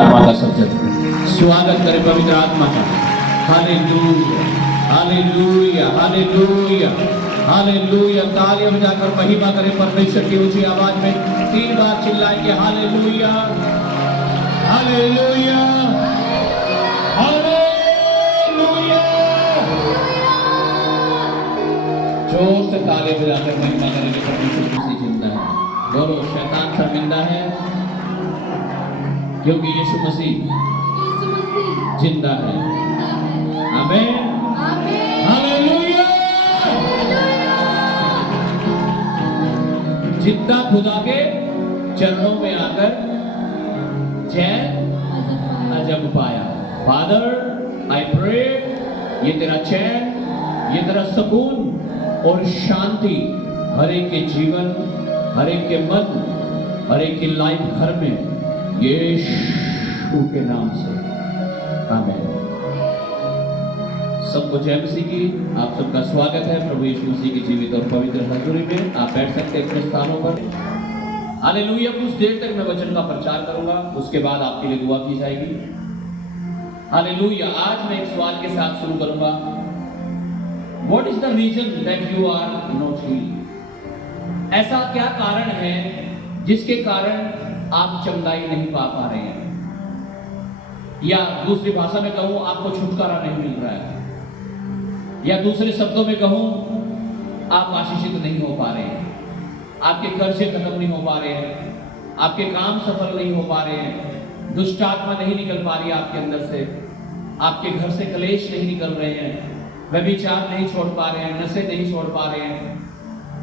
आत्मा का सब्जेक्ट स्वागत करें पवित्र आत्मा का। Hallelujah hallelujah hallelujah hallelujah. तालियां बजाकर महिमा करें परमेश्वर की ऊंची आवाज में 3 बार चिल्लाएंगे हालेलुया हालेलुया हालेलुया। जोर से तालियां बजाकर महिमा करेंगे परमेश्वर की जिंदा है। बोलो शैतान शर्मिंदा है क्योंकि यीशु मसीह जिंदा है। आमीन हालेलुया। जिंदा खुदा के चरणों में आकर चैन अजब पाया। फादर आई प्रे ये तेरा चैन, ये तेरा सुकून और शांति हर एक के जीवन, हर एक के मन, हर एक की लाइफ घर में यीशु के नाम से आमीन। सबको जय मसीह की। आप सबका स्वागत है प्रभु यीशु मसीह की जीवित और पवित्र हजूरी में। आप बैठ सकते हैं अपने स्थानों पर। हालेलुया। कुछ देर तक मैं वचन का प्रचार करूंगा, उसके बाद आपके लिए दुआ की जाएगी। हालेलुया। आज मैं एक सवाल के साथ शुरू करूंगा। What is the reason that you are not healed? ऐसा क्या कारण है जिसके कारण आप चंगाई नहीं पा रहे हैं, या दूसरी भाषा में कहूं आपको छुटकारा नहीं मिल रहा है, या दूसरे शब्दों में कहूं आप आशीषित नहीं हो पा रहे हैं, आपके कर्जे खत्म नहीं हो पा रहे हैं, आपके काम सफल नहीं हो पा रहे हैं, दुष्ट आत्मा नहीं निकल पा रही है आपके अंदर से, आपके घर से क्लेश नहीं निकल रहे हैं, व्यभिचार नहीं छोड़ पा रहे हैं, नशे नहीं छोड़ पा रहे हैं।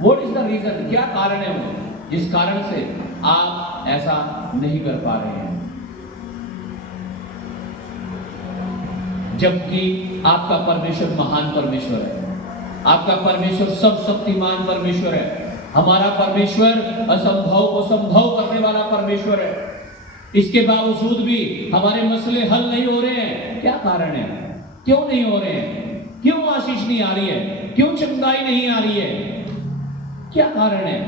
What is the reason? क्या कारण है वो जिस कारण से आप ऐसा नहीं कर पा रहे हैं, जबकि आपका परमेश्वर महान परमेश्वर है, आपका परमेश्वर सब शक्तिमान परमेश्वर है, हमारा परमेश्वर असंभव को संभव करने वाला परमेश्वर है। इसके बावजूद भी हमारे मसले हल नहीं हो रहे हैं। क्या कारण है? क्यों नहीं हो रहे हैं? क्यों आशीष नहीं आ रही है? क्यों चंगाई नहीं आ रही है? क्या कारण है?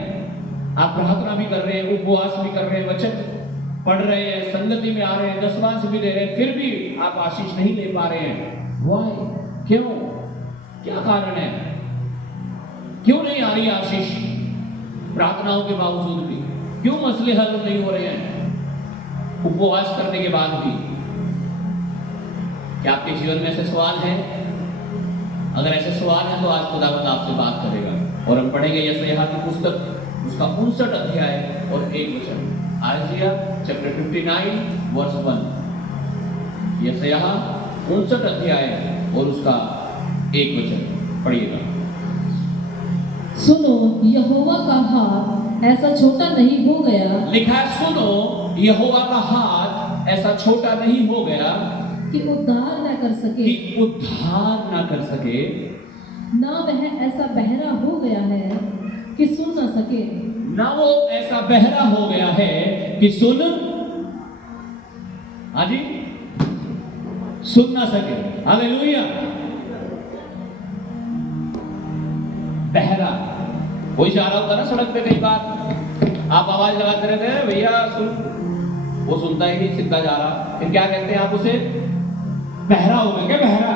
आप प्रार्थना भी कर रहे हैं, उपवास भी कर रहे हैं, वचन पढ़ रहे हैं, संगति में आ रहे हैं, दशमांश भी दे रहे हैं, फिर भी आप आशीष नहीं ले पा रहे हैं। Why? क्यों? क्या कारण है? क्यों नहीं आ रही आशीष प्रार्थनाओं के बावजूद भी? क्यों मसले हल नहीं हो रहे हैं उपवास करने के बाद भी? क्या आपके जीवन में ऐसे सवाल हैं? अगर ऐसे सवाल हैं तो आज खुदावंद आपसे बात करेगा। और हम पढ़ेंगे यशायाह की पुस्तक, उसका 59 अध्याय और 1 वचन। आइज़िया चैप्टर 59 वर्स 1। यशायाह 59 अध्याय और उसका 1 वचन पढ़िएगा। सुनो, यहोवा का हाथ ऐसा छोटा नहीं हो गया। लिखा है सुनो, यहोवा का हाथ ऐसा छोटा नहीं हो गया कि उद्धार न कर सके, कि उद्धार ना कर सके, ना वह ऐसा बहरा हो गया है कि सुन न सके, ना वो ऐसा बहरा हो गया है कि सुन ना सके। हालेलुया। बहरा कोई जा रहा होता ना सड़क पे, कई बार आप आवाज लगाते रहते हैं भैया सुन, वो सुनता ही नहीं, सीधा जा रहा। फिर क्या कहते हैं आप उसे? बहरा हो गया। क्या बहरा?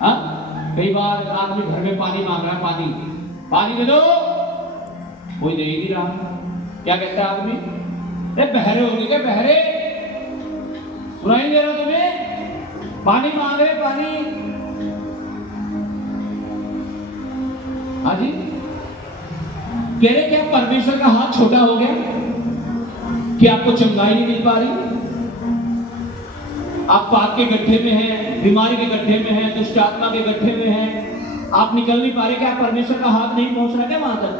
हाँ, कई बार आदमी घर में पानी मांग रहा है, पानी दे दो, कोई दे ही नहीं रहा। क्या कहता है आदमी? बहरे हो गए क्या? बहरे सुनाई दे रहा तुम्हें? पानी मांग रहे, पानी। हाँ जी, कह रहे क्या परमेश्वर का हाथ छोटा हो गया कि आपको चंगाई नहीं मिल पा रही? आप पाप के गड्ढे में हैं, बीमारी के गड्ढे में हैं, दुष्ट आत्मा के गड्ढे में हैं, आप निकल नहीं पा रहे। क्या परमेश्वर का हाथ नहीं पहुंच रहा क्या वहां तक?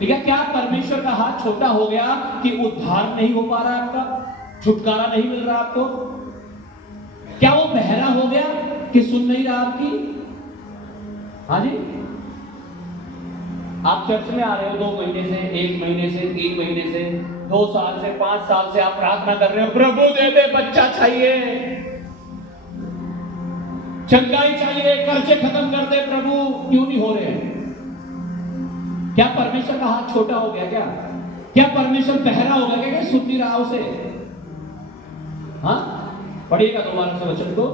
ठीक है, क्या परमेश्वर का हाथ छोटा हो गया कि उद्धार नहीं हो पा रहा है आपका, छुटकारा नहीं मिल रहा आपको? क्या वो बहरा हो गया कि सुन नहीं रहा आपकी? हाँ जी, आप चर्च में आ रहे हो 2 महीने से, 1 महीने से, 3 महीने से, 2 साल से, 5 साल से आप प्रार्थना कर रहे हो, प्रभु दे दे, बच्चा चाहिए, चंगाई चाहिए, कर्जे खत्म कर दे प्रभु, क्यों नहीं हो रहे हैं? क्या परमेश्वर का हाथ छोटा हो गया क्या? क्या परमेश्वर बहरा हो गया क्या? सुन नहीं रहा उसे? हाँ, पढ़िएगा दोबारा से वचन को।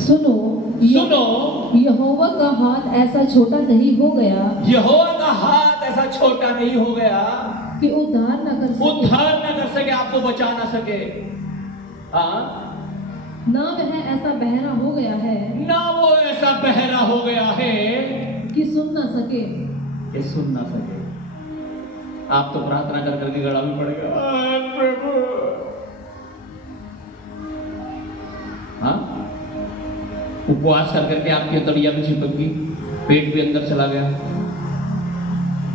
सुनो सुनो, यहोवा का हाथ ऐसा छोटा नहीं हो गया यहोवा का हाथ ऐसा छोटा नहीं हो गया कि उद्धार न कर सके, उद्धार न कर सके, आपको बचा ना सके। हाँ, ना वह ऐसा बहरा हो गया है ना वो ऐसा बहरा हो गया है कि सुन ना सके। कि सुन ना सके। आप तो प्रार्थना कर करके गड़ा भी पड़ेगा, प्रभु। हाँ, उपवास कर करके आपकी तड़िया में चिपक गई, पेट भी अंदर चला गया।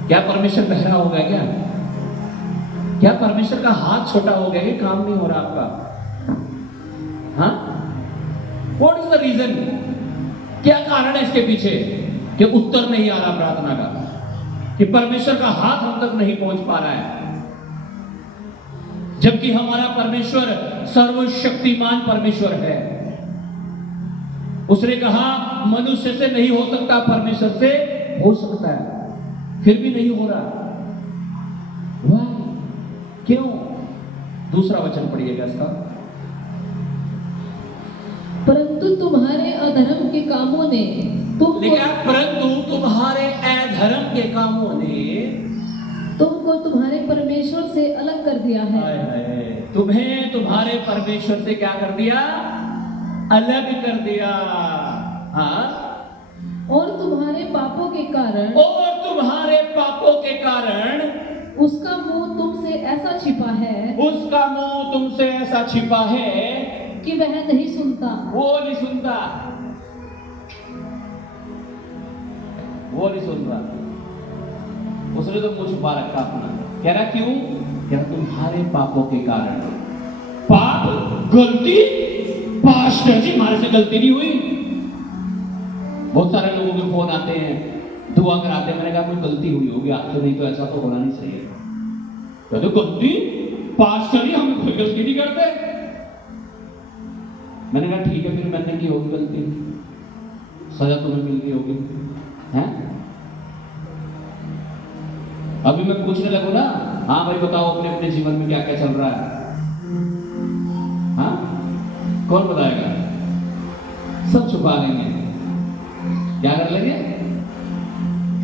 क्या परमेश्वर बहरा हो गया? क्या परमेश्वर का हाथ छोटा हो गया? ये काम नहीं हो रहा आपका? हाँ, व्हाट इज द रीजन? क्या कारण है इसके पीछे कि उत्तर नहीं आ रहा प्रार्थना का, कि परमेश्वर का हाथ हम तक नहीं पहुंच पा रहा है, जबकि हमारा परमेश्वर सर्वशक्तिमान परमेश्वर है। उसने कहा मनुष्य से नहीं हो सकता, परमेश्वर से हो सकता है, फिर भी नहीं हो रहा। वाह, क्यों? दूसरा वचन पढ़िएगा इसका। परंतु तुम्हारे अधर्म के कामों ने लिखा, परंतु तुम्हारे अधर्म के कामों ने तुमको तुम्हारे परमेश्वर से अलग कर दिया है। हाय हाय, तुम्हें तुम्हारे परमेश्वर से क्या कर दिया? अलग कर दिया। हाँ, और तुम्हारे पापों के कारण, और तुम्हारे पापों के कारण उसका मुंह तुमसे ऐसा छिपा है, उसका मुंह तुमसे ऐसा छिपा है कि वह नहीं सुनता। वो नहीं सुनता, वो नहीं सुन रहा। उसने तो मुंह छुपा रखा अपना। कह रहा क्यों? कह रहा तुम्हारे पापों के कारण। पाप, गलती, पास्टर जी हमारे से गलती नहीं हुई। बहुत सारे लोगों के फोन आते हैं, दुआ कराते हैं। मैंने कहा कोई गलती हुई होगी आपसे, नहीं तो ऐसा तो होना नहीं चाहिए। कहते गलती, पास्टर जी हम कोई गलती नहीं करते। मैंने कहा ठीक है, फिर मैंने की होगी गलती, सजा तुम्हें मिल गई होगी, हैं? अभी मैं पूछने लगूं ना, हाँ भाई बताओ अपने अपने जीवन में क्या क्या चल रहा है? हाँ, कौन बताएगा? सब छुपा लेंगे। क्या कर लेंगे?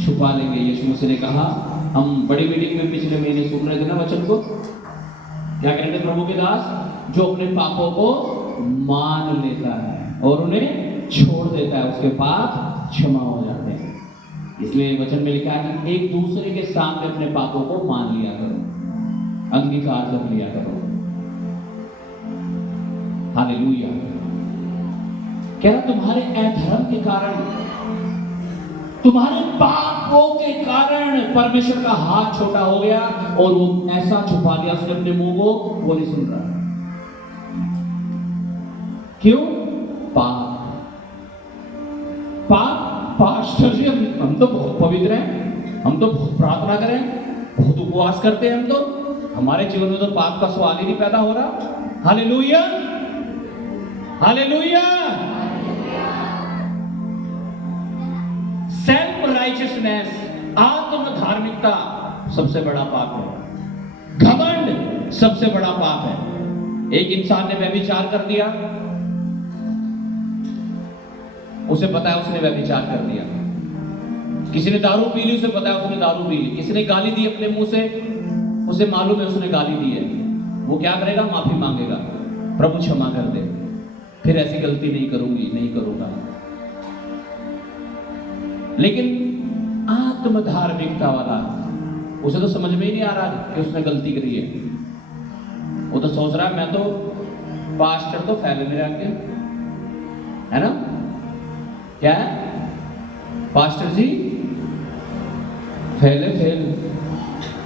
छुपा लेंगे। यीशु मसीह ने कहा, हम बड़ी मीटिंग में पिछले महीने सुन रहे थे ना वचन को, क्या कहते हैं प्रभु के दास? जो अपने पापों को मान लेता है और उन्हें छोड़ देता है, उसके पाप क्षमा हो जाते हैं। इसलिए वचन में लिखा है कि एक दूसरे के सामने अपने पापों को मान लिया करो, अंगीकार कर लिया करो। हालेलुया। कह रहा तुम्हारे अधर्म के कारण, तुम्हारे पापों के कारण परमेश्वर का हाथ छोटा हो गया और वो ऐसा छुपा दिया उसने अपने मुंह को, वो नहीं सुन रहा। क्यों? पाप। पाप, पास्टर जी हम तो बहुत पवित्र हैं, हम तो बहुत प्रार्थना करें, बहुत उपवास करते हैं, हम तो, हमारे जीवन में तो पाप का सवाल ही नहीं पैदा हो रहा। Hallelujah, hallelujah. सेल्फ राइचियसनेस, आत्म धार्मिकता सबसे बड़ा पाप है। घमंड सबसे बड़ा पाप है। एक इंसान ने व्यभिचार कर दिया, उसे पता है उसने व्यभिचार कर दिया। किसी ने दारू पी ली, उसे पता है उसने दारू पी ली। किसी ने गाली दी अपने मुंह से, उसे मालूम है उसने गाली दी है। वो क्या करेगा? माफी मांगेगा, प्रभु क्षमा कर दे, फिर ऐसी गलती नहीं करूंगी, नहीं करूंगा। लेकिन आत्म धार्मिकता वाला, उसे तो समझ में ही नहीं आ रहा कि उसने गलती करी है। वो तो सोच रहा है मैं तो पास्टर तो फैले मेरे आगे, है ना? क्या है पास्टर जी? फैले फेल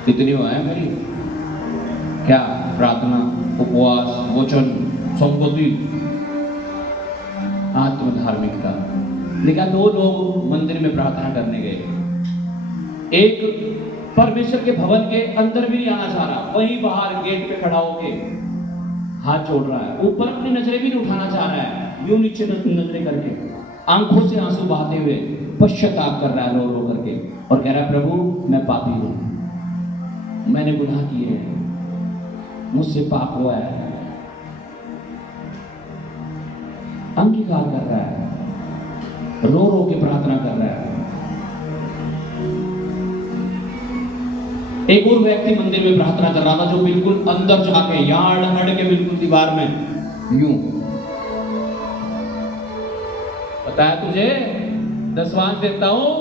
इतनी हुआ है मेरी, क्या प्रार्थना, उपवास, वचन, संपत्ति, आत्म धार्मिकता। लेकिन दो लोग मंदिर में प्रार्थना करने गए। एक परमेश्वर के भवन के अंदर भी नहीं आना चाह रहा, वहीं बाहर गेट पे खड़ा होके हाथ जोड़ रहा है, ऊपर अपनी नजरें भी नहीं उठाना चाह रहा है, यूं नीचे नजरें करके, आंखों से आंसू बहाते हुए पश्चाताप कर रहा है रो रो करके, और कह रहा है प्रभु मैं पापी हूं, मैंने गुनाह किए हैं, मुझसे पाप हुआ है, अंगीकार कर रहा है, रो रो के प्रार्थना कर रहा है। एक और व्यक्ति मंदिर में प्रार्थना कर रहा था, जो बिल्कुल अंदर जाके यहां अड़ के बिल्कुल दीवार में यूं, पता है तुझे, दसवांश देता हूं,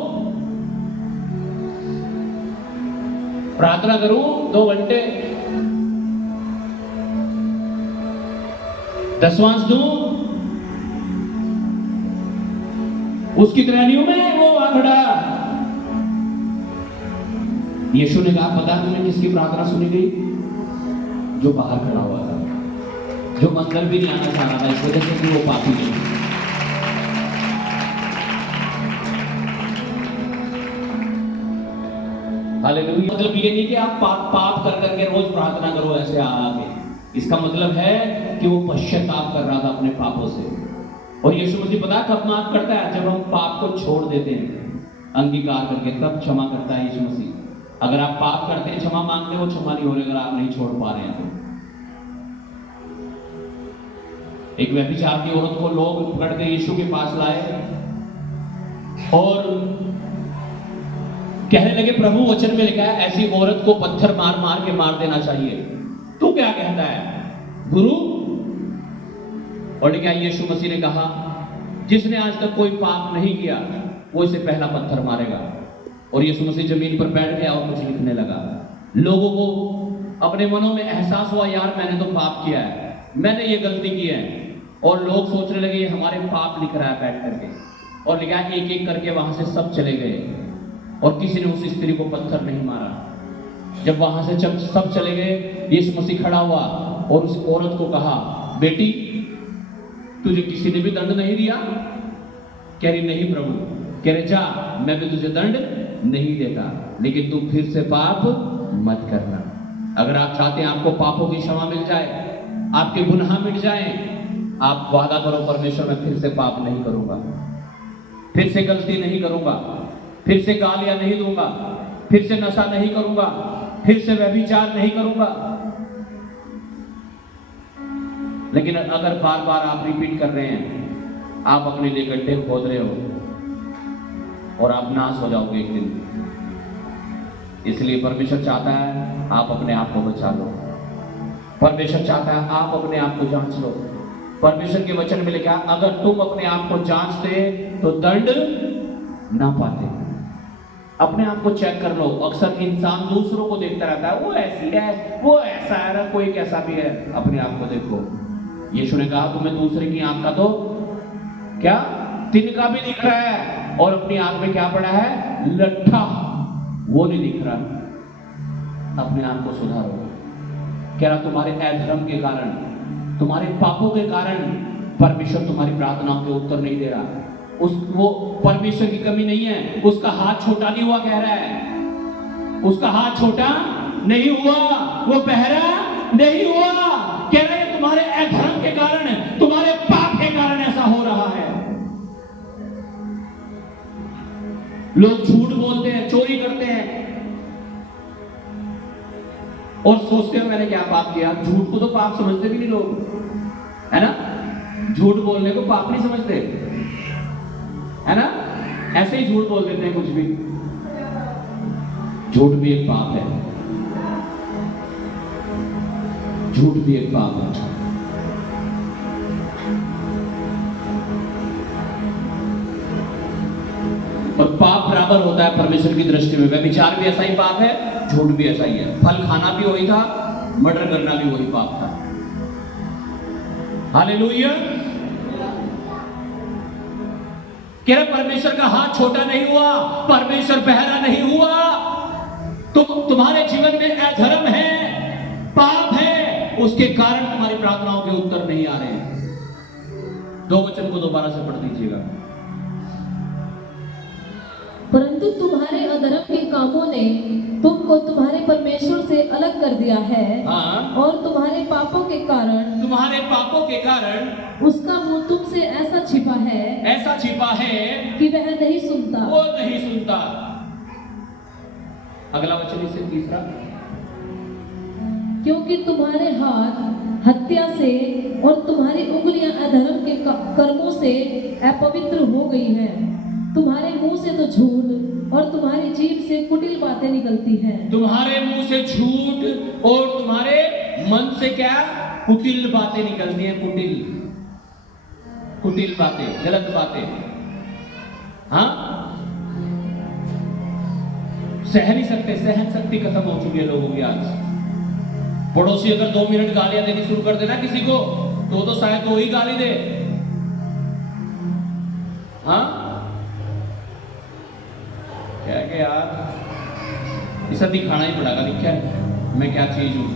प्रार्थना करूं 2 घंटे, दसवांश दूं, उसकी तरह नहीं हूं मैं, वो आंकड़ा। यीशु ने कहा, पता तुम्हें किसकी प्रार्थना सुनी गई? जो बाहर खड़ा हुआ था, जो मंदिर भी नहीं आना चाह रहा था इस वजह से कि वो पापी नहीं। हालेलुया। मतलब ये नहीं कि आप पाप कर करके रोज प्रार्थना करो ऐसे आके, इसका मतलब है कि वो पश्चाताप कर रहा था अपने पापों से। और यीशु मसीह पता कब माफ करता है? जब हम पाप को छोड़ देते हैं अंगीकार करके, तब क्षमा करता है यीशु मसीह। अगर आप पाप करते हैं, क्षमा मांगते, वो क्षमा नहीं हो रही अगर आप नहीं छोड़ पा रहे हैं तो। एक व्यभिचार की औरत को लोग पकड़ के यीशु के पास लाए और कहने लगे, प्रभु वचन में लिखा है ऐसी औरत को पत्थर मार मार के मार देना चाहिए, तू क्या कहता है गुरु? और क्या यीशु मसीह ने कहा, जिसने आज तक कोई पाप नहीं किया वो इसे पहला पत्थर मारेगा। और यीशु मसीह जमीन पर बैठ गया और कुछ लिखने लगा। लोगों को अपने मनों में एहसास हुआ, यार मैंने तो पाप किया है, मैंने ये गलती की है। और लोग सोचने लगे ये हमारे पाप लिख रहा है बैठ करके। और लिखा एक एक करके वहां से सब चले गए और किसी ने उस स्त्री को पत्थर नहीं मारा। जब वहां से सब चले गए, यीशु मसीह खड़ा हुआ और उस औरत को कहा, बेटी तुझे किसी ने भी दंड नहीं दिया? कह रही नहीं प्रभु। कह रहे जा, मैं भी तुझे दंड नहीं देता, लेकिन तू फिर से पाप मत करना। अगर आप चाहते हैं आपको पापों की क्षमा मिल जाए, आपके गुनाह मिट जाए, आप वादा करो परमेश्वर मैं फिर से पाप नहीं करूंगा, फिर से गलती नहीं करूंगा, फिर से गालियां नहीं दूंगा, फिर से नशा नहीं करूंगा, फिर से व्यभिचार नहीं करूंगा। लेकिन अगर बार बार आप रिपीट कर रहे हैं, आप अपने लिए गड्ढे खोद रहे हो और आप नाश हो जाओगे एक दिन। इसलिए परमेश्वर चाहता है आप अपने आप को बचा लो। परमेश्वर चाहता है आप अपने आप को जांच लो। परमेश्वर के वचन में लिखा है अगर तुम अपने आप को जांचते तो दंड ना पाते। अपने आप को चेक कर लो। अक्सर इंसान दूसरों को देखता रहता है, वो ऐसी है, वो ऐसा है ना, कोई कैसा भी है। अपने आप को देखो। यीशु ने कहा तुम्हें दूसरे की आंख का तो क्या तिनका भी दिख रहा है और अपनी आंख में क्या पड़ा है? लट्ठा, वो नहीं दिख रहा। अपने आप को सुधारो। कह रहा तुम्हारे अधर्म के कारण, तुम्हारे पापों के कारण परमेश्वर तुम्हारी प्रार्थनाओं के उत्तर नहीं दे रहा। वो परमेश्वर की कमी नहीं है, उसका हाथ छोटा नहीं हुआ कह रहा है। उसका हाथ छोटा नहीं हुआ, वो बहरा नहीं हुआ। कह रहा है तुम्हारे अधर्म के कारण, तुम्हारे पाप के कारण ऐसा हो रहा है। लोग झूठ बोलते हैं, चोरी करते हैं और सोचते हैं मैंने क्या पाप किया। झूठ को तो पाप समझते भी नहीं लोग, है ना? झूठ बोलने को पाप नहीं समझते, है ना? ऐसे ही झूठ बोल देते हैं कुछ भी। झूठ भी एक पाप है। झूठ भी एक पाप है। और पाप बराबर होता है परमेश्वर की दृष्टि में। व्यभिचार भी ऐसा ही पाप है, झूठ भी ऐसा ही है। फल खाना भी वही था, मर्डर करना भी वही पाप था। हालेलुया। कह रहा परमेश्वर का हाथ छोटा नहीं हुआ, परमेश्वर बहरा नहीं हुआ। तो तुम्हारे जीवन में अधर्म है, पाप है, उसके कारण तुम्हारी प्रार्थनाओं के उत्तर नहीं आ रहे हैं। 2 वचन को दोबारा से पढ़ दीजिएगा। परंतु तुम्हारे अधर्म के कामों ने तुमको तुम्हारे परमेश्वर से अलग कर दिया है। हाँ। और तुम्हारे पापों के कारण उसका मुंह तुमसे ऐसा छिपा है कि वह नहीं सुनता। वो नहीं सुनता। अगला वचन इससे तीसरा, क्योंकि तुम्हारे हाथ हत्या से और तुम्हारी उंगलियां अधर्म के कर्मों से अपवित्र हो गई हैं। तुम्हारे मुंह से तो झूठ और तुम्हारी जीभ से कुटिल बातें निकलती हैं। तुम्हारे मुंह से झूठ और तुम्हारे मन से क्या? कुटिल बातें निकलती हैं। कुटिल बातें, गलत बातें। हाँ, सह नहीं सकते, सहन शक्ति खत्म हो चुकी है लोगों की आज। पड़ोसी अगर 2 मिनट गालियां देनी शुरू कर देना किसी को, तो शायद वो ही गाली दे। हाँ, क्या है कि यार इसे दिखाना ही पड़ेगा, दिखा है मैं क्या चीज हूं।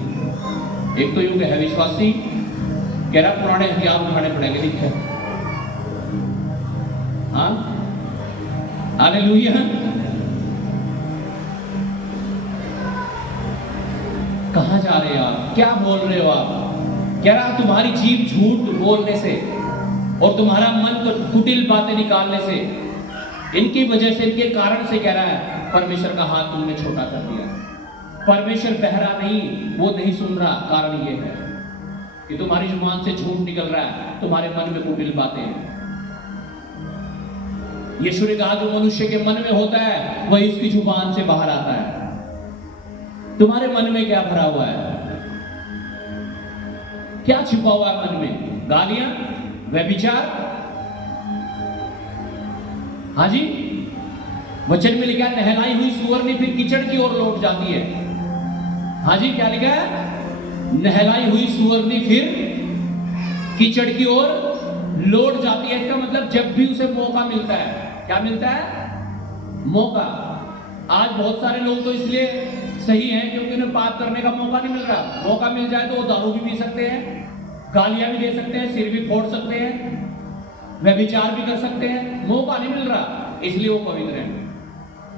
एक तो यूं है विश्वासी कह रहा पुराने हथियार उठाने पड़ेंगे, दिखा। हाँ, हालेलुया। कहां जा रहे हो आप? क्या बोल रहे हो आप? कह रहा तुम्हारी जीभ झूठ बोलने से और तुम्हारा मन को कुटिल बातें निकालने से, इनकी वजह से, इनके कारण से कह रहा है परमेश्वर का हाथ तुमने छोटा कर दिया। परमेश्वर बहरा नहीं, वो नहीं सुन रहा। कारण ये है कि तुम्हारी जुबान से झूठ निकल रहा है, तुम्हारे मन में कुटिल बातें हैं। यीशु ने कहा जो मनुष्य के मन में होता है वही उसकी जुबान से बाहर आता है। तुम्हारे मन में क्या भरा हुआ है? क्या छुपा हुआ है मन में? गालियां, व्यभिचार। हाँ जी, वचन में लिखा है नहलाई हुई सुअरनी फिर कीचड़ की ओर लौट जाती है। हाँ जी, क्या लिखा है? नहलाई हुई सुअरनी फिर कीचड़ की ओर लौट जाती है। इसका मतलब जब भी उसे मौका मिलता है, क्या मिलता है? मौका। आज बहुत सारे लोग तो इसलिए सही हैं क्योंकि उन्हें पाप करने का मौका नहीं मिल रहा। मौका मिल जाए तो वो दारू भी पी सकते हैं, गालियां भी दे सकते हैं, सिर भी फोड़ सकते हैं, व्यभिचार भी कर सकते हैं। मौका नहीं मिल रहा, इसलिए वो पवित्र हैं।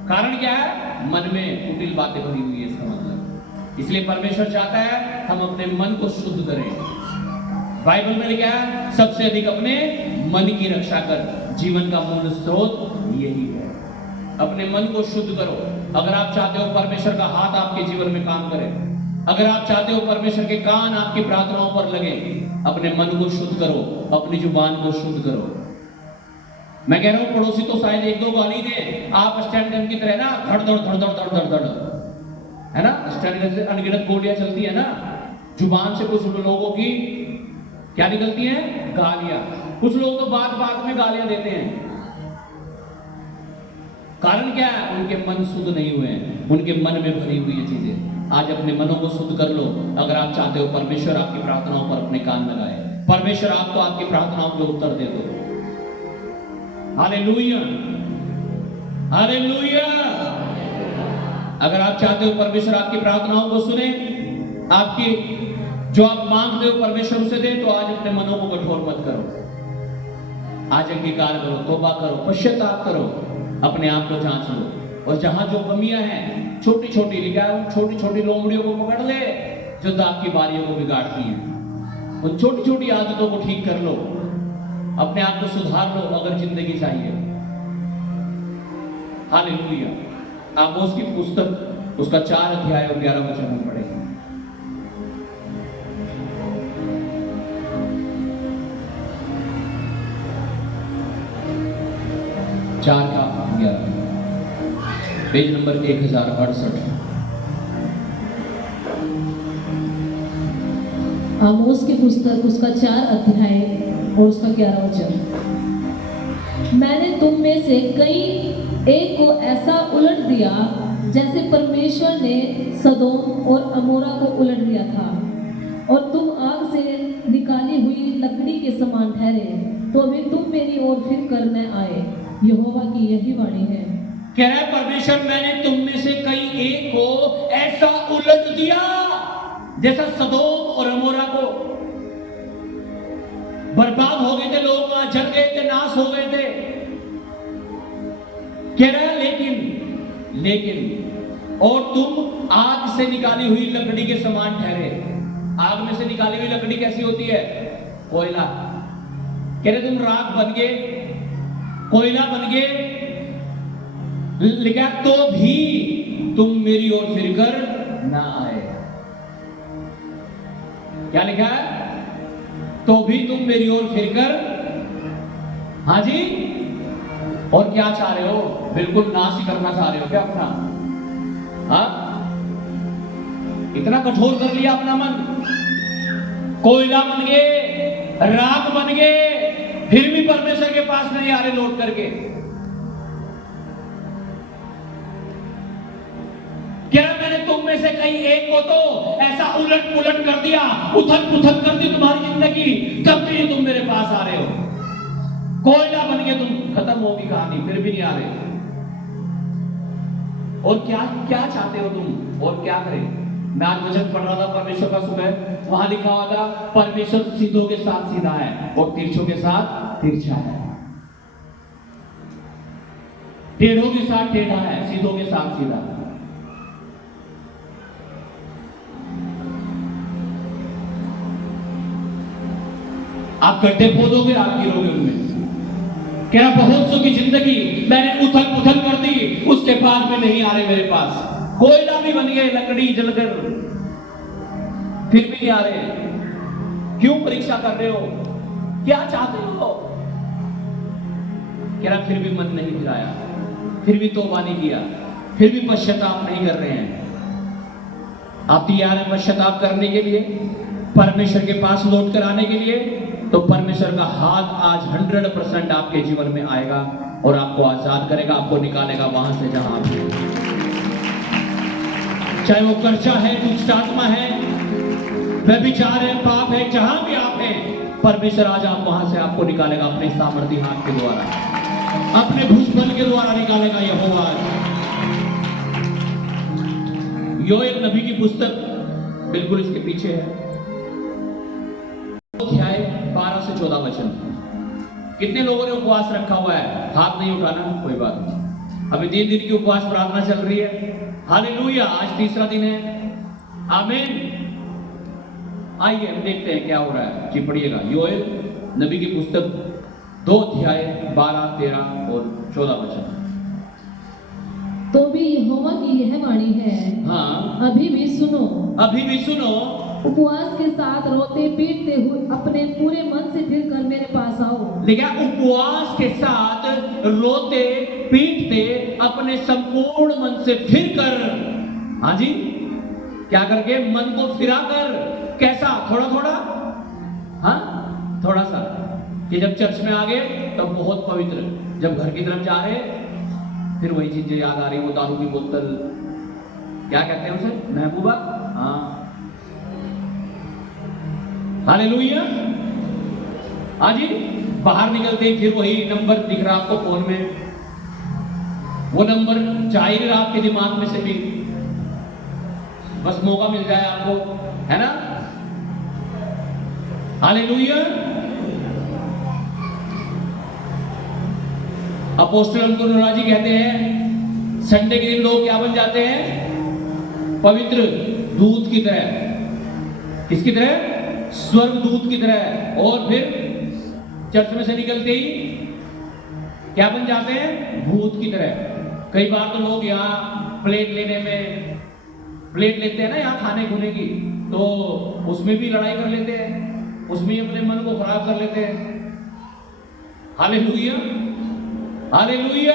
कारण क्या है? मन में कुटिल बातें भरी हुई है, इसका मतलब। इसलिए परमेश्वर चाहता है हम अपने मन को शुद्ध करें। बाइबल में लिखा है सबसे अधिक अपने मन की रक्षा कर। जीवन का मूल स्रोत यही है। अपने मन को शुद्ध करो। अगर आप चाहते हो परमेश्वर का हाथ आपके जीवन में काम करे, अगर आप चाहते हो परमेश्वर के कान आपकी प्रार्थनाओं पर लगे, अपने मन को शुद्ध करो, अपनी जुबान को शुद्ध करो। मैं कह रहा हूं पड़ोसी तो शायद 1-2 गाली दे, आप स्टैंड गन की तरह ना धड़ धड़ धड़ धड़ धड़ धड़ धड़, है ना? स्टैंड गन से अनगिनत गोलियां चलती है ना। जुबान से कुछ लोगों की क्या निकलती हैं? गालियां। कुछ लोग तो बात बात में गालियां देते हैं। कारण क्या है? उनके मन शुद्ध नहीं हुए हैं, उनके मन में भरी हुई ये चीजें। आज अपने मनों को शुद्ध कर लो। अगर आप चाहते हो परमेश्वर आपकी प्रार्थनाओं पर अपने कान लगाए, परमेश्वर आपको आपकी प्रार्थनाओं के उत्तर दे दो। Hallelujah, hallelujah. अगर आप चाहते हो परमेश्वर आपकी प्रार्थनाओं को सुने, आपकी जो आप मांगते हो परमेश्वर उसे दे, तो आज अपने मनों को कठोर मत करो। आज अंगीकार करो, तौबा करो, पश्चाताप करो, अपने आप को जांच लो। और जहां जो कमियां हैं छोटी छोटी, लिखा है छोटी छोटी लोमड़ियों को पकड़ ले जो दाग की बारियों को बिगाड़ती हैं। उन छोटी छोटी आदतों को ठीक कर लो, अपने आप को सुधार लो अगर जिंदगी चाहिए। हालेलुया। आमोस की पुस्तक उसका 4 अध्याय और 11 वचन में पढ़ेंगे। 4:11, पेज नंबर 1068। आमोस की पुस्तक उसका 4 अध्याय और उसका 11 वचन। मैंने तुम में से कई एक को ऐसा उलट दिया जैसे परमेश्वर ने सदोम और अमोरा को उलट दिया था, और तुम आग से निकाली हुई लकड़ी के समान ठहरे, तो भी तुम मेरी ओर फिर कर न आए। यहोवा की यही वाणी है। कह रहा है परमेश्वर मैंने तुम में से कई एक को ऐसा उलट दिया जैसा सदोम और अमोरा को। बर्बाद हो गए थे लोग, वहां जल गए थे, नाश हो गए थे। कह रहा है लेकिन और तुम आग से निकाली हुई लकड़ी के समान ठहरे। आग में से निकाली हुई लकड़ी कैसी होती है? कोयला। कह रहे तुम राख बन गए, कोयला बन गए। लिखा तो भी तुम मेरी ओर फिरकर ना आए। क्या लिखा है? तो भी तुम मेरी ओर फिरकर, हाँ जी, और क्या चाह रहे हो? बिल्कुल नाश ही करना चाह रहे हो क्या अपना? हाँ, इतना कठोर कर लिया अपना मन, कोयला बन गए, राख बन गए, फिर भी परमेश्वर के पास नहीं आ रहे लौट करके। क्या मैंने तुम में से कहीं एक को तो ऐसा उलट पुलट कर दिया, उथल पुथल कर दी तुम्हारी जिंदगी, तब भी तुम मेरे पास आ रहे हो? कोयला बन गए तुम, खत्म होगी कहानी, फिर भी नहीं आ रहे। और क्या क्या चाहते हो तुम, और क्या करें? मैं आज वचन पढ़ रहा था परमेश्वर का सुबह, वहां लिखा हुआ था परमेश्वर सीधों के साथ सीधा है और तिरछों के साथ तिरछा है, टेढ़ों के साथ टेढ़ा है, सीधों के साथ सीधा। आप गड्ढे खोदोगे, आप गिरोगे उनमें। कह रहा बहुत सौ की जिंदगी मैंने उथल पुथल कर दी, उसके बाद में नहीं आ रहे मेरे पास। कोयला भी बन गए, लकड़ी जलकर, फिर भी नहीं आ रहे। क्यों परीक्षा कर रहे हो? क्या चाहते हो? कह रहा फिर भी मन नहीं फिराया, फिर भी तौबा नहीं किया, फिर भी पश्चाताप नहीं कर रहे हैं। आप तैयार हैं पश्चाताप करने के लिए, परमेश्वर के पास लौट कर आने के लिए? तो परमेश्वर का हाथ आज 100% आपके जीवन में आएगा और आपको आजाद करेगा, आपको निकालेगा वहां से जहां आप हैं। चाहे वो कर्जा है, दुष्ट आत्मा है, व्यभिचार है, पाप है, जहां भी आप हैं, परमेश्वर आज आप वहां से आपको निकालेगा अपने सामर्थ्य हाथ के द्वारा, अपने भुजबल के द्वारा निकालेगा यहोवा। योएल नबी की पुस्तक बिल्कुल इसके पीछे है, अध्याय 12 से 14 वचन। कितने लोगों ने उपवास रखा हुआ है? हाथ नहीं उठाना, कोई बात नहीं। अभी 3 दिन की उपवास प्रार्थना चल रही है। हालेलुया, आज तीसरा दिन है। आमीन। आइए हम देखते हैं क्या हो रहा है। जी पढ़िएगा, योएल नबी की पुस्तक 2 अध्याय 12, 13 और 14 वचन। तो भी यहोवा की यह वाणी है, हाँ, अभी भी सुनो, अभी भी सुनो, उपवास के साथ रोते पीटते हुए अपने पूरे मन से फिर कर मेरे पास आओ। देखा, उपवास के साथ रोते पीटते अपने संपूर्ण मन से फिर कर, हाँ जी, क्या करके? मन को फिरा कर। कैसा? थोड़ा थोड़ा, हाँ, थोड़ा सा। कि जब चर्च में आ गए तब तो बहुत पवित्र, जब घर की तरफ जा रहे फिर वही चीजें याद आ रही, वो दारू की बोतल, क्या कहते हैं उसे, महबूबा, हाँ, हालेलुया। हाँ जी, बाहर निकलते ही फिर वही नंबर दिख रहा आपको फोन में, वो नंबर जाहिर आपके दिमाग में से भी, बस मौका मिल जाए आपको, है ना? हालेलुया। अपोस्टल अंकुर जी कहते हैं संडे के दिन लोग क्या बन जाते हैं? पवित्र दूत की तरह। किसकी तरह? स्वर्ग दूत की तरह। और फिर चर्च में से निकलते ही क्या बन जाते हैं? भूत की तरह। कई बार तो लोग यहाँ प्लेट लेने में, प्लेट लेते हैं ना यहाँ खाने खुने की, तो उसमें भी लड़ाई कर लेते हैं, उसमें ही अपने मन को खराब कर लेते हैं। Hallelujah, hallelujah.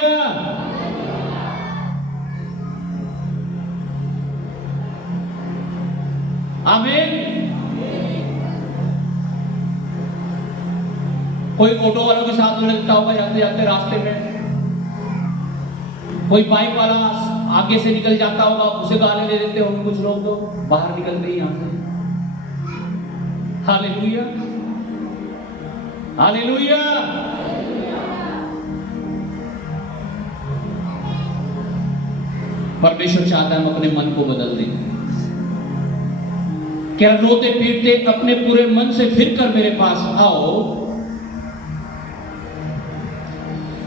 आमीन। कोई ऑटो वालों के साथ लड़ता होगा जाते जाते रास्ते में, कोई बाइक वाला आगे से निकल जाता होगा, उसे गाली दे देते होंगे कुछ लोग, तो बाहर निकलते ही यहां से। Hallelujah, hallelujah. परमेश्वर चाहता है हम अपने मन को बदल दें। क्या रोते पीटते अपने पूरे मन से फिर कर मेरे पास आओ,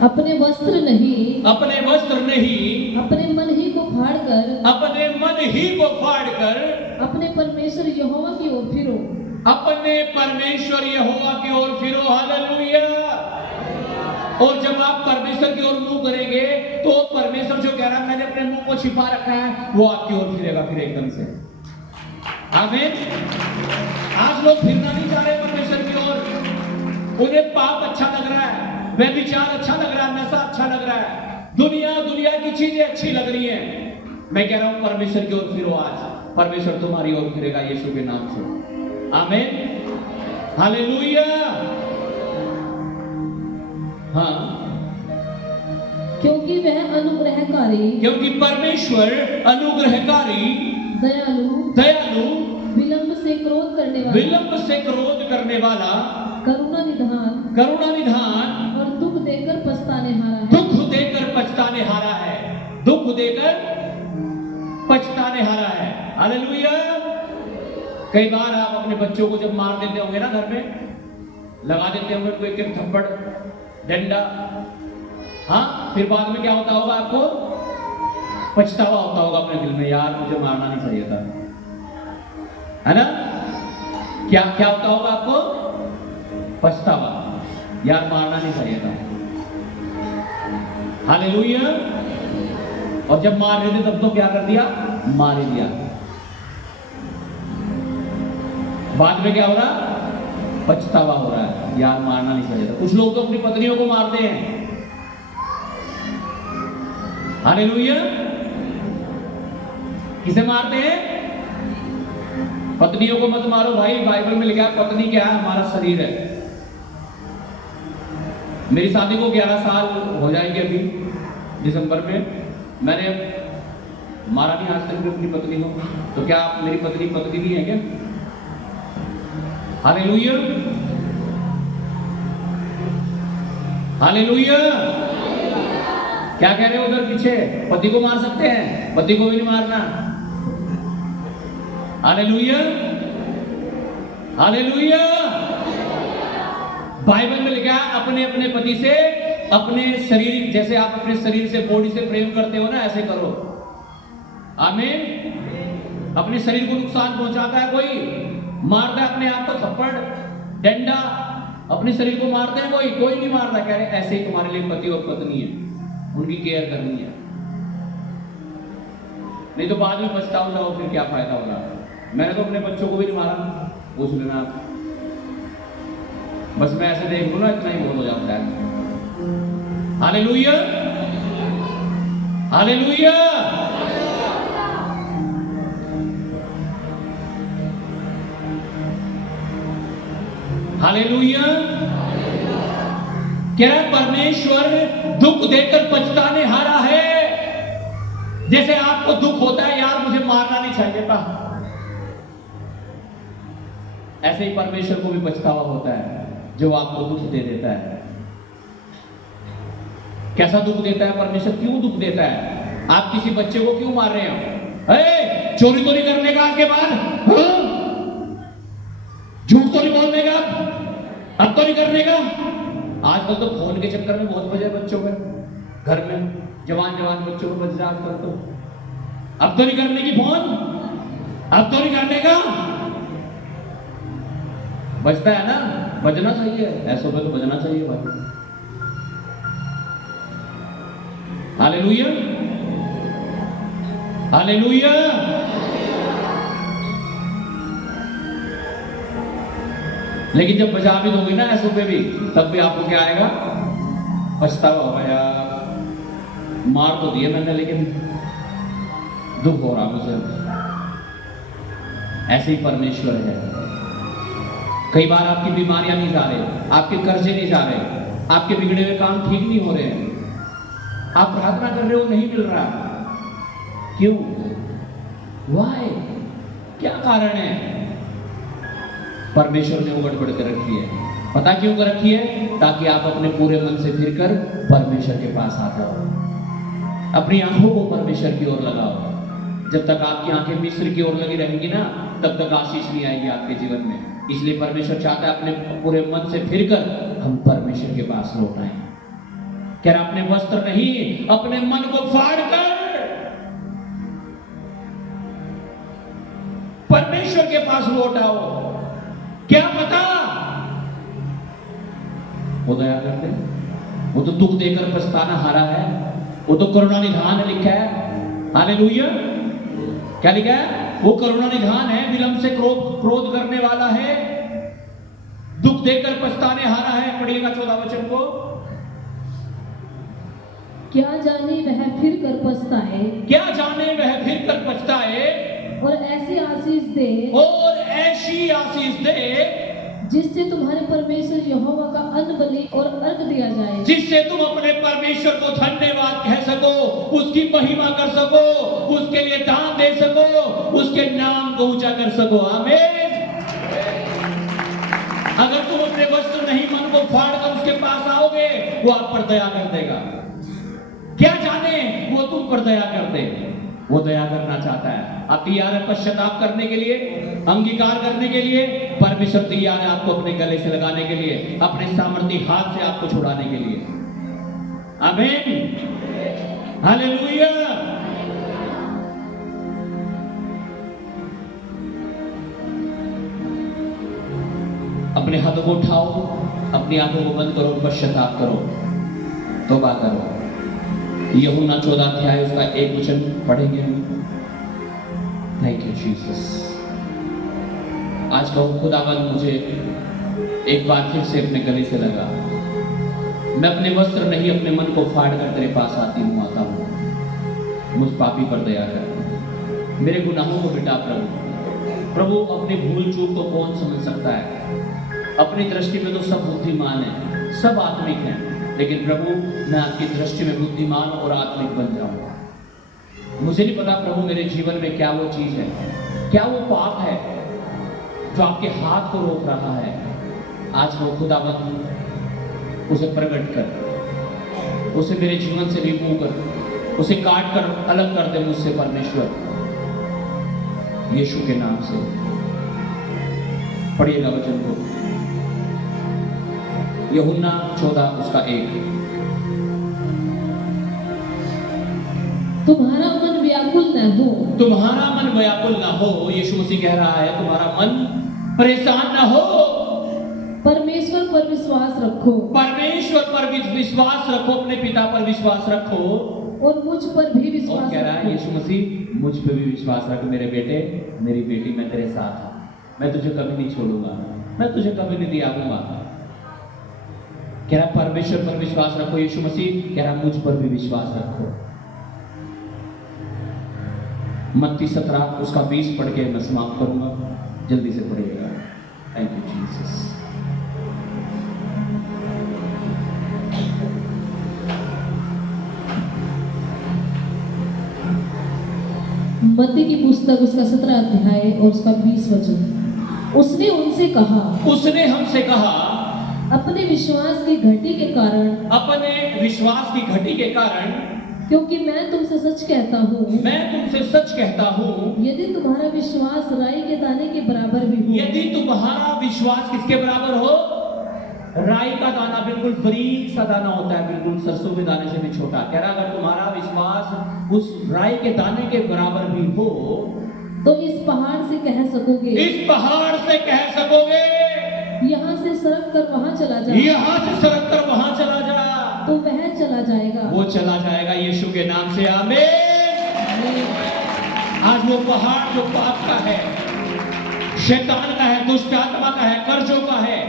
अपने वस्त्र नहीं, अपने वस्त्र नहीं, अपने मन ही को फाड़ कर, अपने मन ही को फाड़ कर, अपने परमेश्वर यहोवा की ओर फिरो, अपने परमेश्वर यहोवा की ओर फिरो। हालेलुया। और जब आप परमेश्वर की ओर मुंह करेंगे तो परमेश्वर जो कह रहा है मैंने अपने मुंह को छिपा रखा है, वो आपकी ओर फिरेगा फिर एकदम से। आमीन। आप आज लोग फिरना नहीं चाह रहे परमेश्वर की ओर। उन्हें पाप अच्छा लग रहा है, व्यभिचार अच्छा लग रहा है, नशा अच्छा लग रहा है, दुनिया की चीजें अच्छी लग रही हैं। मैं कह रहा हूं परमेश्वर की ओर फिरो। आज परमेश्वर तुम्हारी ओर फिरेगा यीशु के नाम से। आमीन, हालेलुया। हाँ, क्योंकि वह अनुग्रहकारी, क्योंकि परमेश्वर अनुग्रहकारी, दयालु, विलंब से क्रोध करने वाला, करुणा निधान और दुख देकर पछताने हारा है। हालेलुया। कई बार आप अपने बच्चों को जब मार देते होंगे ना, घर में लगा देते होंगे कोई एक थप्पड़, डंडा, हाँ, फिर बाद में क्या होता होगा? आपको पछतावा होता होगा अपने दिल में, यार मुझे मारना नहीं चाहिए था, है ना? क्या होता होगा आपको? पछतावा, यार मारना नहीं चाहिए था। हालेलुया। और जब मार रहे थे तब तो क्या कर दिया? मार ही दिया। बाद में क्या हो रहा? पछतावा हो रहा है, यार मारना नहीं चाहिए था। कुछ लोग तो अपनी पत्नियों को मारते हैं। हालेलुया। किसे मारते हैं? पत्नियों को मत मारो भाई, बाइबल में लिखा है पत्नी क्या है? हमारा शरीर है। मेरी शादी को 11 साल हो जाएंगे अभी दिसंबर में। मैंने मारा नहीं आज तक भी अपनी पत्नी को, तो क्या आप मेरी पत्नी भी है क्या? Hallelujah, hallelujah. क्या कह रहे हो उधर पीछे? पति को मार सकते हैं, पति को भी नहीं मारना। Hallelujah, hallelujah. बाइबल में लिखा है अपने अपने पति से, अपने शरीर, जैसे आप अपने शरीर से, बॉडी से प्रेम करते हो ना, ऐसे करो। आमीन। अपने शरीर को नुकसान पहुंचाता है कोई, मारता है अपने आप को थप्पड़, डंडा, अपने शरीर को मारते हैं कोई नहीं मारता। कह रहे ऐसे ही तुम्हारे लिए पति और पत्नी है, उनकी केयर करनी है, नहीं तो बाद में पछताओ जाओ, फिर क्या फायदा होगा? मैंने तो अपने बच्चों को भी नहीं मारा, पूछ लेना आप। बस मैं ऐसे देख लूं ना, इतना ही बहुत हो जाता है। Hallelujah, hallelujah. हालेलुया। क्या परमेश्वर दुख देकर पछताने हारा है? जैसे आपको दुख होता है, यार मुझे मारना नहीं चाहिए था, ऐसे ही परमेश्वर को भी पछतावा होता है जो आपको दुख दे देता है। कैसा दुख देता है परमेश्वर? क्यों दुख देता है? आप किसी बच्चे को क्यों मार रहे हो? चोरी तो नहीं करने का आपके बाद? झूठ तो नहीं बोलने का? अब तो नहीं करने का? आजकल तो फोन के चक्कर में बहुत बजे बच्चों के घर में, जवान बच्चों को बच रहा आजकल तो। अब तो नहीं करने की फोन, अब तो नहीं करने का। बचता है ना, बजना चाहिए, ऐसों पे तो बजना चाहिए भाई। Hallelujah, hallelujah. लेकिन जब बजा भी दोगे ना ऐसों पे भी, तब भी आपको क्या आएगा? पछतावा होगा, यार मार तो दिए मैंने, लेकिन दुख हो रहा मुझे। ऐसे ही परमेश्वर है। कई बार आपकी बीमारियां नहीं जा रहे, आपके कर्जे नहीं जा रहे, आपके बिगड़े हुए काम ठीक नहीं हो रहे हैं, आप प्रार्थना कर रहे हो नहीं मिल रहा, क्यों? वाई? क्या कारण है? परमेश्वर ने उगड़ बढ़ कर रखी है। पता क्यों कर रखी है? ताकि आप अपने पूरे मन से फिरकर परमेश्वर के पास आ जाओ, अपनी आंखों को परमेश्वर की ओर लगाओ। जब तक आपकी आंखें मिस्र की ओर लगी रहेंगी ना, तब तक आशीष नहीं आएगी आपके जीवन में। इसलिए परमेश्वर चाहता है अपने पूरे मन से फिरकर हम परमेश्वर के पास लौट आए। क्या अपने वस्त्र नहीं, अपने मन को फाड़कर परमेश्वर के पास लौट आओ। क्या पता वो दया करते हैं, वो तो दुख देकर पछताना हारा है, वो तो करुणा निधान लिखा है। हालेलुया। क्या लिखा है? वो करुणा निधान है, विलंब से क्रोध करने वाला है, देखकर पछताने हारा है। पढ़िएगा 14 वचन को। क्या जाने वह फिर कर पछताए, क्या जाने वह फिर कर पछताए और ऐसी आशीष दे और ऐसी आशीष दे जिससे तुम्हारे परमेश्वर यहोवा का अन्न बलि और अर्घ दिया जाए, जिससे तुम अपने परमेश्वर को धन्यवाद कह सको, उसकी महिमा कर सको, उसके लिए दान दे सको, उसके नाम को ऊंचा कर सको। आमीन। अगर तुम अपने वस्त्र नहीं मन को फाड़ कर उसके पास आओगे, वो आप पर दया कर देगा। क्या जाने वो तुम पर दया कर दे, वो दया करना चाहता है। आप तैयार है पश्चाताप करने के लिए, अंगीकार करने के लिए? परमेश्वर तैयार है आपको अपने गले से लगाने के लिए, अपने सामर्थ्य हाथ से आपको छुड़ाने के लिए। आमीन, हालेलुया। अपने हाथों को उठाओ, अपनी आंखों को बंद करो, पश्चाताप करो, तौबा करो। यूहन्ना 14 अध्याय उसका 1 वचन पढ़ेंगे हम। Thank you Jesus. आज का खुदावंद मुझे एक बार फिर से अपने गले से लगा। मैं अपने वस्त्र नहीं, अपने मन को फाड़ कर तेरे पास आता हूं। मुझ पापी पर दया कर, मेरे गुनाहों को मिटा प्रभु। प्रभु, अपनी भूल चूक को कौन समझ सकता है? अपनी दृष्टि में तो सब बुद्धिमान है, सब आत्मिक हैं, लेकिन प्रभु मैं आपकी दृष्टि में बुद्धिमान और आत्मिक बन जाऊं। मुझे नहीं पता प्रभु मेरे जीवन में क्या वो चीज है, क्या वो पाप है जो आपके हाथ को रोक रहा है। आज वो खुदावंद उसे प्रकट कर, उसे मेरे जीवन से रिमूव कर, उसे काट कर अलग कर दे मुझसे परमेश्वर, यीशु के नाम से। पढ़िएगा वचन को, यूहन्ना 14 उसका 1। तुम्हारा मन व्याकुल न हो, तुम्हारा मन व्याकुल न हो। यीशु मसीह कह रहा है तुम्हारा मन परेशान न हो। परमेश्वर पर विश्वास रखो, परमेश्वर पर विश्वास रखो, अपने पिता पर विश्वास रखो, और मुझ पर भी विश्वास और कह रहा है यीशु मसीह मुझ पर भी विश्वास रख मेरे बेटे, मेरी बेटी, मैं तेरे साथ हूं, मैं तुझे कभी नहीं छोड़ूंगा, मैं तुझे कभी नहीं त्यागूंगा। कह रहा परमेश्वर पर विश्वास रखो। यीशु मसीह कह रहा मुझ पर भी विश्वास रखो। मत्ती 17 उसका 20 पढ़ के मैं समाप्त करूंगा, जल्दी से पढ़िएगा। Thank you Jesus. मत्ती की पुस्तक उसका 17 अध्याय और उसका 20 वचन। उसने उनसे कहा, उसने हमसे कहा, अपने विश्वास की घटी के कारण, अपने विश्वास की घटी के कारण, क्योंकि मैं तुमसे सच कहता हूँ, मैं तुमसे सच कहता हूँ, यदि तुम्हारा विश्वास राई के दाने के बराबर भी हो, यदि तुम्हारा विश्वास किसके बराबर हो? राई का दाना, बिल्कुल बारीक सा दाना होता है, बिल्कुल सरसों के दाने से भी छोटा। कह रहा अगर तुम्हारा विश्वास उस राई के दाने के बराबर भी हो, तो इस पहाड़ से कह सकोगे, इस पहाड़ से कह सकोगे, यहाँ से सरक कर वहां चला जा, यहाँ से सरक कर वहां चला जा, तो वह चला जाएगा, वो चला जाएगा यीशु के नाम से। आमीन। आज वो पहाड़ जो पाप का है, शैतान का है, दुष्ट आत्मा का है, कर्जों का है,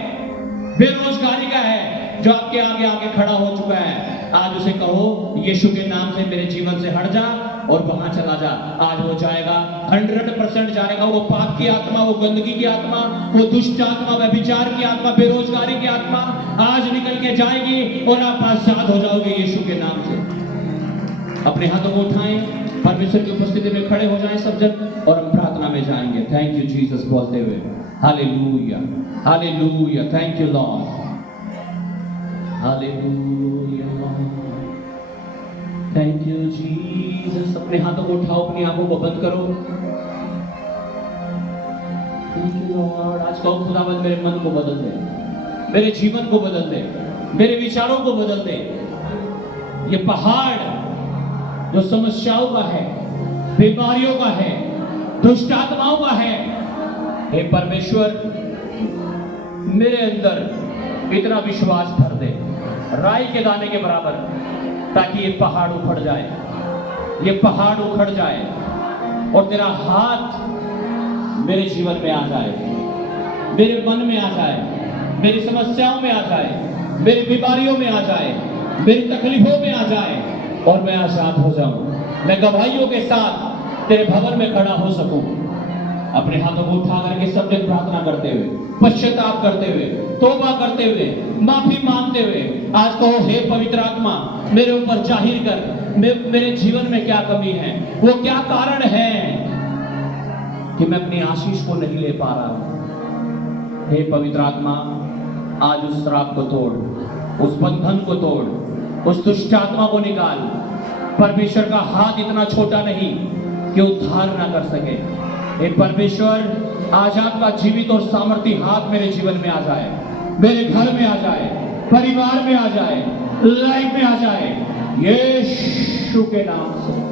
बेरोजगारी का है, जो आपके आगे आगे खड़ा हो चुका है, आज उसे कहो यीशु के नाम से मेरे जीवन से हट जा और वहां चला जा। आज वो जाएगा, 100% जाएगा। वो पाप की आत्मा, वो गंदगी की आत्मा, वो दुष्ट आत्मा, व्यभिचार की आत्मा, बेरोजगारी की आत्मा आज निकल के जाएगी और आप आजाद हो जाओगे यीशु के नाम से। अपने हाथों को उठाएं, परमेश्वर की उपस्थिति में खड़े हो जाएं सब जन, और हम प्रार्थना में जाएंगे। थैंक यू जीसस बोलते हुए, hallelujah, hallelujah, thank you Lord, hallelujah, thank you Jesus. अपने हाथों को उठाओ, अपनी आंखों को बंद करो। Thank you Lord. आज कहो खुदावंद मेरे मन को बदल दे, मेरे जीवन को बदल दे, मेरे विचारों को बदल दे। ये पहाड़ जो समस्याओं का है, बीमारियों का है, दुष्ट आत्माओं का है, हे परमेश्वर मेरे अंदर इतना विश्वास भर दे, राई के दाने के बराबर, ताकि ये पहाड़ उखड़ जाए, ये पहाड़ उखड़ जाए और तेरा हाथ मेरे जीवन में आ जाए, मेरे मन में आ जाए, मेरी समस्याओं में आ जाए, मेरी बीमारियों में आ जाए, मेरी तकलीफों में आ जाए और मैं आजाद हो जाऊं। मैं गवाहियों के साथ तेरे भवन में खड़ा हो सकूं। अपने हाथों को उठा करके सब लोग प्रार्थना करते हुए, पश्चाताप करते हुए, तौबा करते हुए, माफी मांगते हुए आज कहो, हे पवित्र आत्मा मेरे ऊपर जाहिर कर, मेरे जीवन में क्या कमी है, वो क्या कारण है कि मैं अपनी आशीष को नहीं ले पा रहा हूं। हे पवित्र आत्मा आज उस श्राप को तोड़, उस बंधन को तोड़, उस दुष्ट आत्मा को निकाल। परमेश्वर का हाथ इतना छोटा नहीं कि उद्धार ना कर सके। हे परमेश्वर आज आपका जीवित और सामर्थी हाथ मेरे जीवन में आ जाए, मेरे घर में आ जाए, परिवार में आ जाए, लाइफ में आ जाए, यीशु के नाम से।